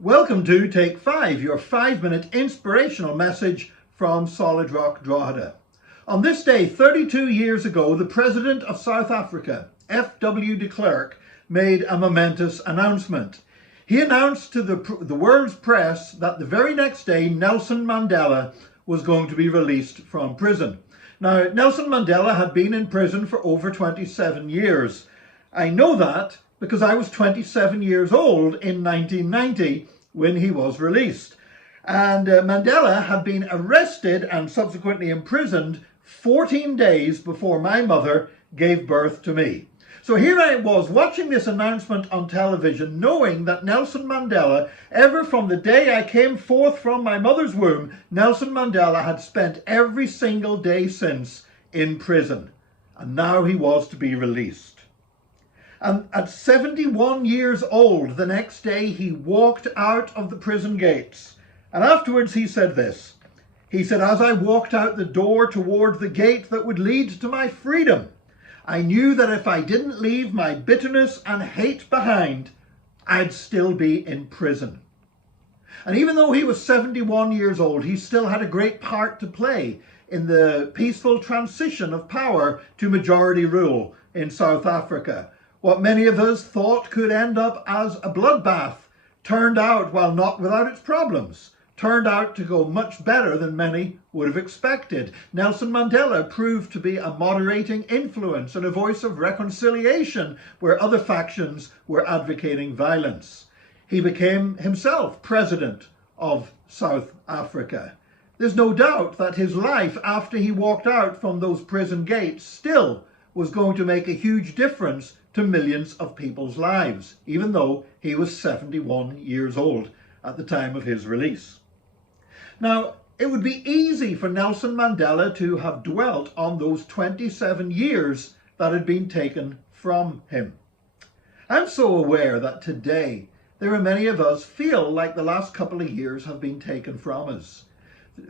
Welcome to Take 5, your 5-minute inspirational message from Solid Rock Drogheda. On this day, 32 years ago, the President of South Africa, F.W. de Klerk, made a momentous announcement. He announced to the world's press that the very next day, Nelson Mandela was going to be released from prison. Now, Nelson Mandela had been in prison for over 27 years. I know that because I was 27 years old in 1990 when he was released. And Mandela had been arrested and subsequently imprisoned 14 days before my mother gave birth to me. So here I was watching this announcement on television, knowing that Nelson Mandela, ever from the day I came forth from my mother's womb, Nelson Mandela had spent every single day since in prison. And now he was to be released. And at 71 years old, the next day, he walked out of the prison gates. And afterwards he said this. He said, "As I walked out the door toward the gate that would lead to my freedom, I knew that if I didn't leave my bitterness and hate behind, I'd still be in prison." And even though he was 71 years old, he still had a great part to play in the peaceful transition of power to majority rule in South Africa. What many of us thought could end up as a bloodbath turned out, while not without its problems, turned out to go much better than many would have expected. Nelson Mandela proved to be a moderating influence and a voice of reconciliation where other factions were advocating violence. He became himself president of South Africa. There's no doubt that his life after he walked out from those prison gates still was going to make a huge difference to millions of people's lives, even though he was 71 years old at the time of his release. Now, it would be easy for Nelson Mandela to have dwelt on those 27 years that had been taken from him. I'm so aware that today there are many of us feel like the last couple of years have been taken from us.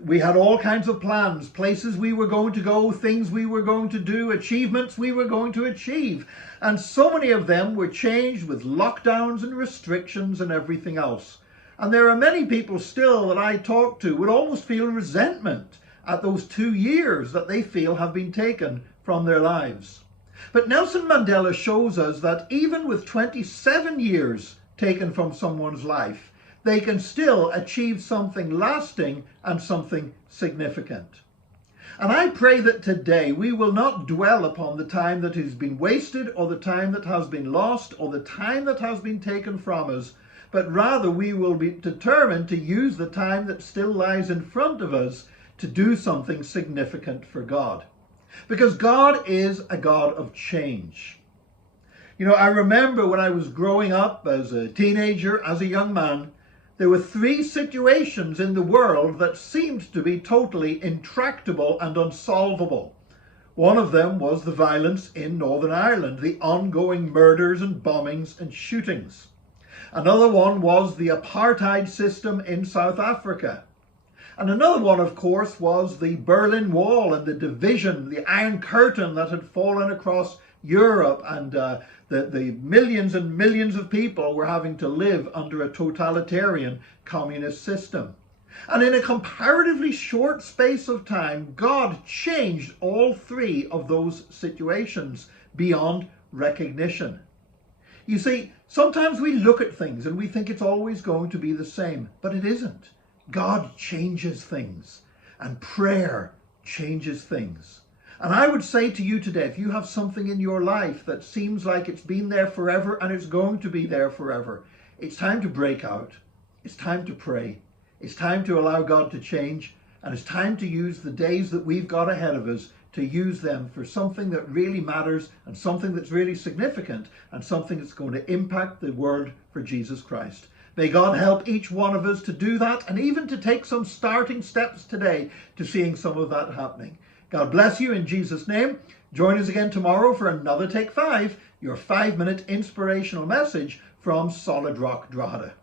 We had all kinds of plans, places we were going to go, things we were going to do, achievements we were going to achieve. And so many of them were changed with lockdowns and restrictions and everything else. And there are many people still that I talk to would almost feel resentment at those 2 years that they feel have been taken from their lives. But Nelson Mandela shows us that even with 27 years taken from someone's life, they can still achieve something lasting and something significant. And I pray that today we will not dwell upon the time that has been wasted or the time that has been lost or the time that has been taken from us, but rather we will be determined to use the time that still lies in front of us to do something significant for God. Because God is a God of change. You know, I remember when I was growing up as a teenager, as a young man, there were 3 situations in the world that seemed to be totally intractable and unsolvable. One of them was the violence in Northern Ireland, the ongoing murders and bombings and shootings. Another one was the apartheid system in South Africa. And another one, of course, was the Berlin Wall and the division, the Iron Curtain that had fallen across Europe, and the millions and millions of people were having to live under a totalitarian communist system. And in a comparatively short space of time, God changed all 3 of those situations beyond recognition. You see, sometimes we look at things and we think it's always going to be the same, but it isn't. God changes things, and prayer changes things. And I would say to you today, if you have something in your life that seems like it's been there forever and it's going to be there forever, it's time to break out. It's time to pray. It's time to allow God to change. And it's time to use the days that we've got ahead of us to use them for something that really matters and something that's really significant and something that's going to impact the world for Jesus Christ. May God help each one of us to do that and even to take some starting steps today to seeing some of that happening. God bless you in Jesus' name. Join us again tomorrow for another Take 5, your 5-minute inspirational message from Solid Rock Drogheda.